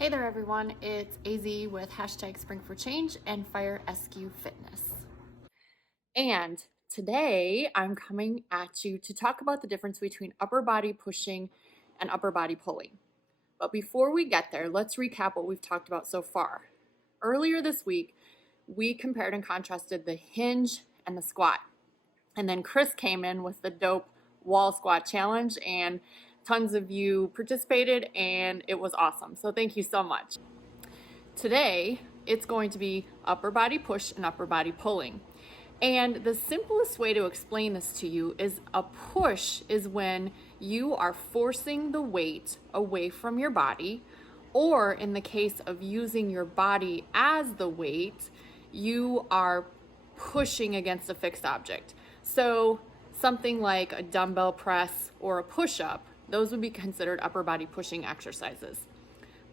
Hey there everyone, it's AZ with hashtag Spring for Change and Fire SQ Fitness. And today I'm coming at you to talk about the difference between upper body pushing and upper body pulling. But before we get there, let's recap what we've talked about so far. Earlier this week, we compared and contrasted the hinge and the squat. And then Chris came in with the dope wall squat challenge, and tons of you participated and it was awesome. So thank you so much. Today, it's going to be upper body push and upper body pulling. And the simplest way to explain this to you is a push is when you are forcing the weight away from your body, or in the case of using your body as the weight, you are pushing against a fixed object. So something like a dumbbell press or a push-up, those would be considered upper body pushing exercises.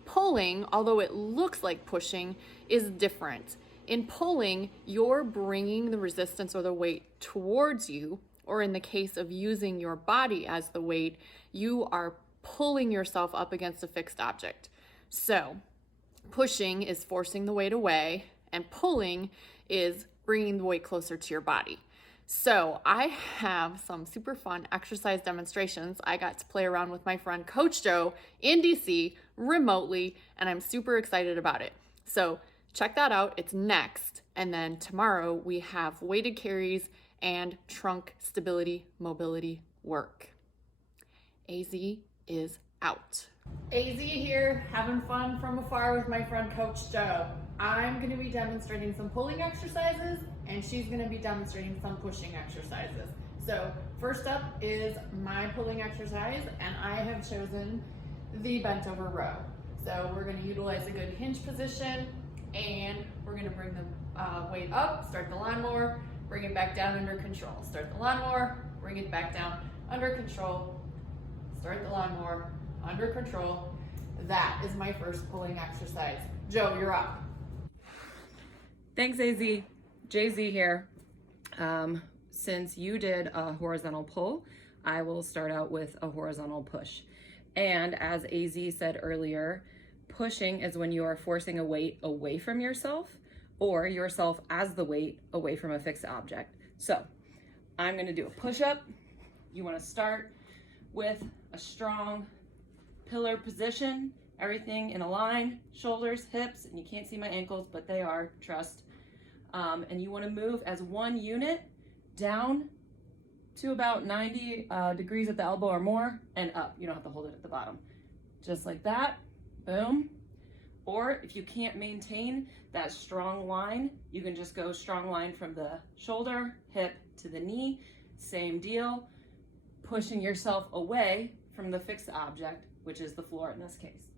Pulling, although it looks like pushing, is different. In pulling, you're bringing the resistance or the weight towards you, or in the case of using your body as the weight, you are pulling yourself up against a fixed object. So, pushing is forcing the weight away, and pulling is bringing the weight closer to your body. So I have some super fun exercise demonstrations. I got to play around with my friend Coach Joe in DC remotely, and I'm super excited about it. So check that out. It's next. And then tomorrow we have weighted carries and trunk stability mobility work. AZ is out. AZ here, having fun from afar with my friend Coach Joe. I'm going to be demonstrating some pulling exercises, and she's going to be demonstrating some pushing exercises. So first up is my pulling exercise, and I have chosen the bent over row. So we're going to utilize a good hinge position, and we're going to bring the weight up, start the lawnmower, bring it back down under control. Start the lawnmower, bring it back down under control, start the lawnmower, under control. That is my first pulling exercise. Joe, you're up. Thanks, AZ. JZ here. Since you did a horizontal pull, I will start out with a horizontal push. And as AZ said earlier, pushing is when you are forcing a weight away from yourself, or yourself as the weight away from a fixed object. So I'm going to do a push-up. You want to start with a strong pillar position, everything in a line, shoulders, hips, and you can't see my ankles, but they are, trust. And you want to move as one unit down to about 90 degrees at the elbow or more, and up. You don't have to hold it at the bottom. Just like that, boom. Or if you can't maintain that strong line, you can just go strong line from the shoulder, hip to the knee, same deal, pushing yourself away from the fixed object, which is the floor in this case.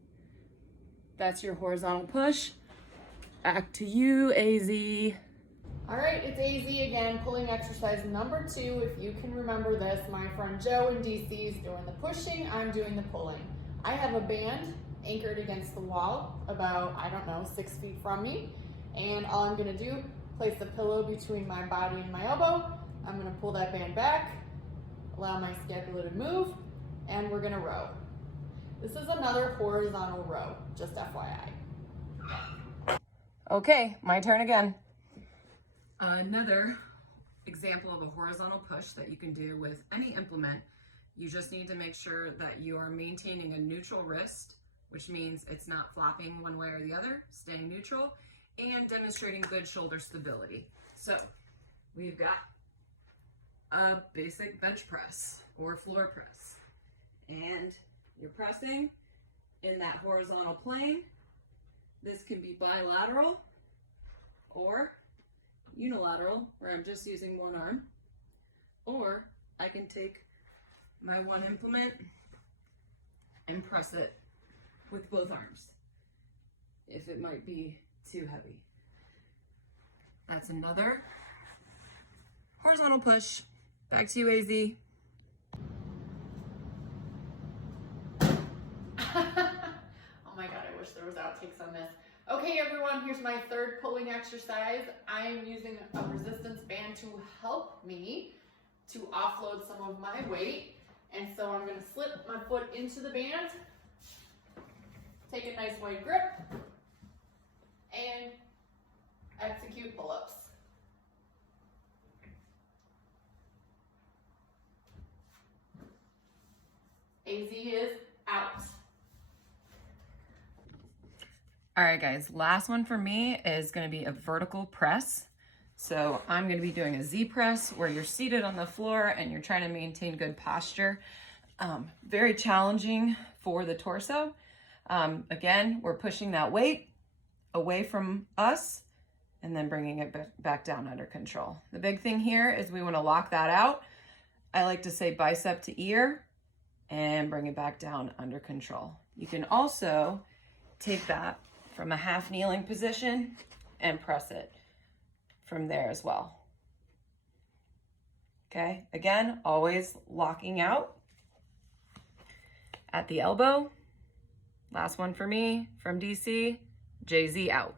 That's your horizontal push. Back to you, AZ. All right, it's AZ again, pulling exercise number 2. If you can remember this, my friend Joe in DC is doing the pushing, I'm doing the pulling. I have a band anchored against the wall about, 6 feet from me. And all I'm gonna do, place the pillow between my body and my elbow. I'm gonna pull that band back, allow my scapula to move, and we're gonna row. This is another horizontal row, just FYI. Okay, my turn again. Another example of a horizontal push that you can do with any implement. You just need to make sure that you are maintaining a neutral wrist, which means it's not flopping one way or the other, staying neutral, and demonstrating good shoulder stability. So we've got a basic bench press or floor press, and you're pressing in that horizontal plane. This can be bilateral or unilateral, where I'm just using one arm, or I can take my one implement and press it with both arms if it might be too heavy. That's another horizontal push. Back to you, AZ. Oh my God, I wish there was outtakes on this. Okay everyone, here's my third pulling exercise. I am using a resistance band to help me to offload some of my weight. And so I'm gonna slip my foot into the band Take a nice wide grip and execute pull-ups. AZ is out. All right, guys, last one for me is gonna be a vertical press. So I'm gonna be doing a Z press where you're seated on the floor and you're trying to maintain good posture. Very challenging for the torso. Again, we're pushing that weight away from us and then bringing it back down under control. The big thing here is we wanna lock that out. I like to say bicep to ear and bring it back down under control. You can also take that from a half kneeling position and press it from there as well. Okay, again, always locking out at the elbow. Last one for me from DC, JZ out.